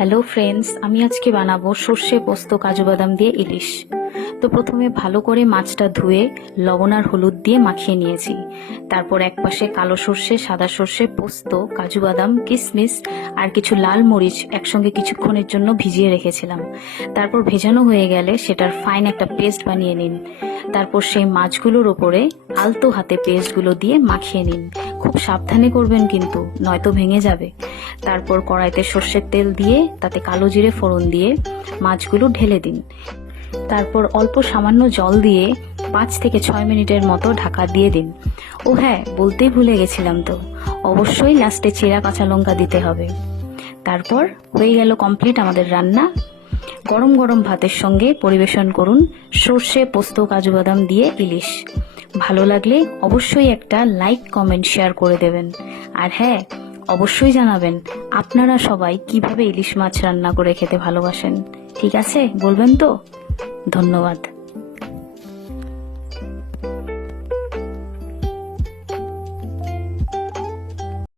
Hello friends, আমি আজকে বানাবো সর্ষে পোস্ত কাজু বাদাম দিয়ে ইলিশ। তো প্রথমে ভালো করে মাছটা ধুয়ে লবণ আর হলুদ দিয়ে মাখিয়ে নিয়েছি। তারপর একপাশে কালো সর্ষে, সাদা সর্ষে, পোস্ত, কাজু বাদাম, কিশমিশ আর কিছু লাল মরিচ একসঙ্গে কিছুক্ষণের জন্য ভিজিয়ে রেখেছিলাম। তারপর ভেজানো হয়ে গেলে সেটার ফাইন একটা পেস্ট বানিয়ে নিন। তারপর সেই মাছগুলোর ওপরে আলতো হাতে পেস্টগুলো দিয়ে মাখিয়ে নিন। খুব সাবধানে করবেন কিন্তু, নয়তো ভেঙে যাবে। তারপর কড়াইতে সর্ষের তেল দিয়ে তাতে কালো জিরে ফোড়ন দিয়ে মাছগুলো ঢেলে দিন। তারপর অল্প সামান্য জল দিয়ে 5 থেকে 6 মিনিটের মতো ঢাকা দিয়ে দিন। ও হ্যাঁ, বলতেই ভুলে গেছিলাম তো, অবশ্যই লাস্টে চেরা কাঁচা লঙ্কা দিতে হবে। তারপর হয়ে গেল কমপ্লিট আমাদের রান্না। গরম গরম ভাতের সঙ্গে পরিবেশন করুন সর্ষে পোস্ত কাজু বাদাম দিয়ে ইলিশ। ভালো লাগলে অবশ্যই একটা লাইক, কমেন্ট, শেয়ার করে দেবেন। আর হ্যাঁ, অবশ্যই জানাবেন আপনারা সবাই কিভাবে ইলিশ মাছ রান্না করে খেতে ভালোবাসেন। ঠিক আছে, বলবেন তো? ধন্যবাদ।